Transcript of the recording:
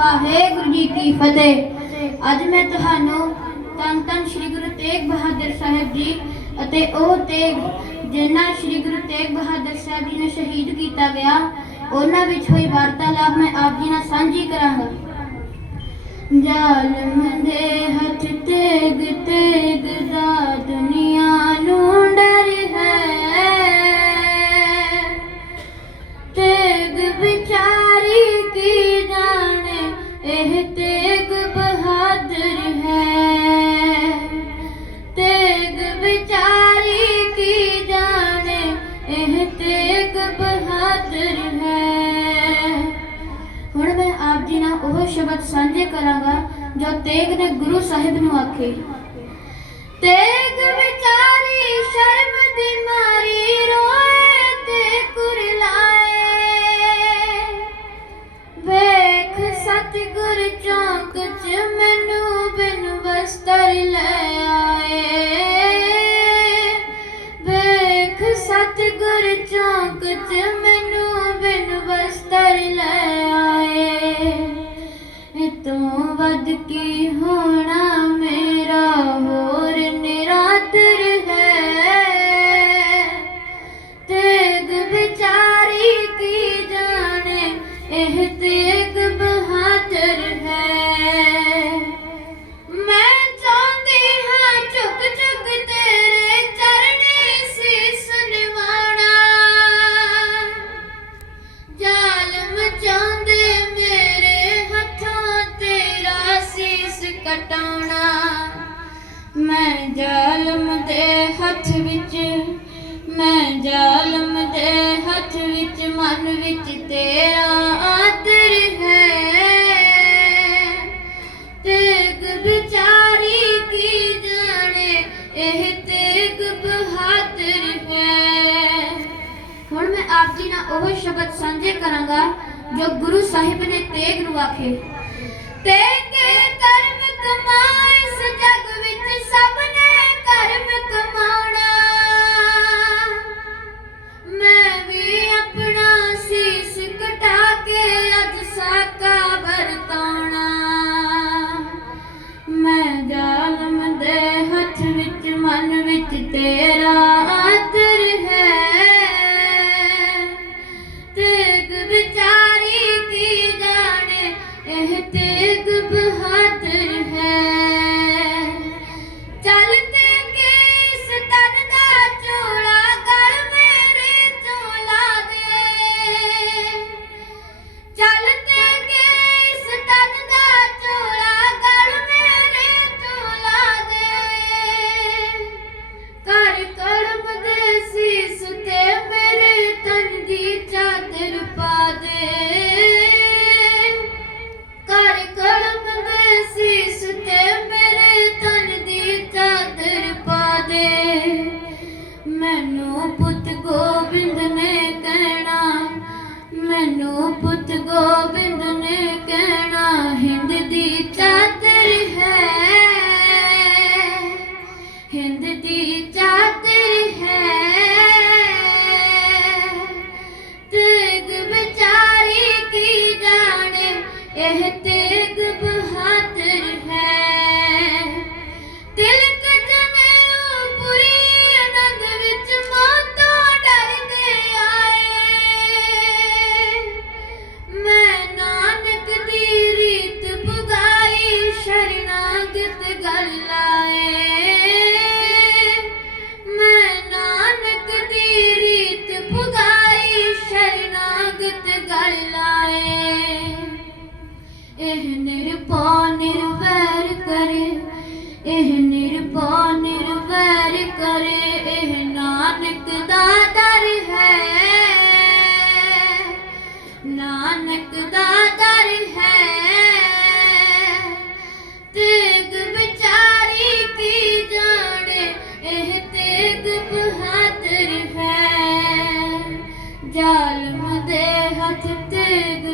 ਵਾਹਿਗੁਰੂ ਜੀ ਕੀ ਫਤਿਹ। ਅੱਜ ਮੈਂ ਤੁਹਾਨੂੰ ਤਨ ਤਨ ਸ੍ਰੀ ਗੁਰੂ ਤੇਗ ਬਹਾਦਰ ਸਾਹਿਬ ਜੀ ਅਤੇ ਉਹ ਤੇਗ ਜਿਨ੍ਹਾਂ ਸ੍ਰੀ ਗੁਰੂ ਤੇਗ ਬਹਾਦਰ ਸਾਹਿਬ ਜੀ ਨੂੰ ਸ਼ਹੀਦ ਕੀਤਾ ਗਿਆ ਉਹਨਾਂ ਵਿੱਚ ਹੋਈ ਵਾਰਤਾਲਾਪ ਮੈਂ ਆਪ ਜੀ ਨਾਲ ਸਾਂਝੀ ਕਰਾਂਗਾ। ਜ਼ਾਲਮ ਦੇ ਹੱਥ ਤੇਗ ਤੇਗ ਦਾ ਦੁਨੀਆ ਸ਼ਬਦ ਸਾਂਝੇ ਕਰਾਂਗਾ, ਜੋ ਤੇਗ ਨੇ ਗੁਰੂ ਸਾਹਿਬ ਨੂੰ ਆਖੇ। ਤੇਗ ਵਿਚਾਰੀ ਸ਼ਰਮ ਦੀ ਮਾਰੀ ਰੋਏ ਤੇ ਕੁਰਲਾਏ ਵੇਖ ਸਤਿਗੁਰ ਚੌਂਕ ਚ ਮੈਨੂੰ ਬਿਨ ਵਸਤਰ ਲੈ ਆਏ। ਕਟਾਉਣਾ ਮੈਂ ਜ਼ਾਲਮ ਦੇ ਹੱਥ ਵਿੱਚ, ਮੈਂ ਜ਼ਾਲਮ ਦੇ ਹੱਥ ਵਿੱਚ, ਮਨ ਵਿੱਚ ਤੇਰਾ ਆਦਰ ਹੈ। ਤੇਗ ਵਿਚਾਰੀ ਕੀ ਜਾਣੇ, ਇਹ ਤੇਗ ਬਹਾਦਰ ਹੈ। ਹੁਣ ਮੈਂ ਆਪ ਜੀ ਨਾਲ ਉਹ ਸ਼ਬਦ ਸਾਂਝੇ ਕਰਾਂਗਾ ਜੋ ਗੁਰੂ ਸਾਹਿਬ ਨੇ ਤੇਗ ਨੂੰ ਆਖੇ। ਤੇਗੇ ਮੈਂ ਜ਼ਾਲਮ ਦੇ ਹੱਥ ਵਿੱਚ, ਮਨ ਵਿੱਚ ਤੇਰਾ ਆਦਰ ਹੈ। ਤੇਗ ਵਿਚਾਰੀ ਕੀ ਜਾਣੇ, ਇਹ ਤੇਗ ਬਹਾਦਰ ਹੈ। ਮੈਨੂੰ ਪੁੱਤ ਗੋਬਿੰਦ ਨੇ ਕਹਿਣਾ ਮੈਨੂੰ ਪੁੱਤ ਗੋਬਿੰਦ ਨੇ ਕਹਿਣਾ ਹਿੰਦ ਦੀ ਚਾਦਰ ਹੈ ਹਿੰਦ ਦੀ ਚਾਦਰ ਹੈ ਤੇਗ ਵਿਚਾਰੀ ਕੀ ਜਾਣੇ ਇਹ ਤੇਗ ਇਹ ਨਿਰਭਉ ਨਿਰਵੈਰ ਕਰੇ, ਇਹ ਨਾਨਕ ਦਾ ਦਰ ਹੈ। ਨਾਨਕ ਦਾ ਦਰ ਹੈ। ਤੇਗ ਵਿਚਾਰੀ ਕੀ ਜਾਣੇ, ਇਹ ਤੇਗ ਬਹਾਦਰ ਹੈ। ਜ਼ਾਲਮ ਦੇ ਹੱਥ ਤੇਗ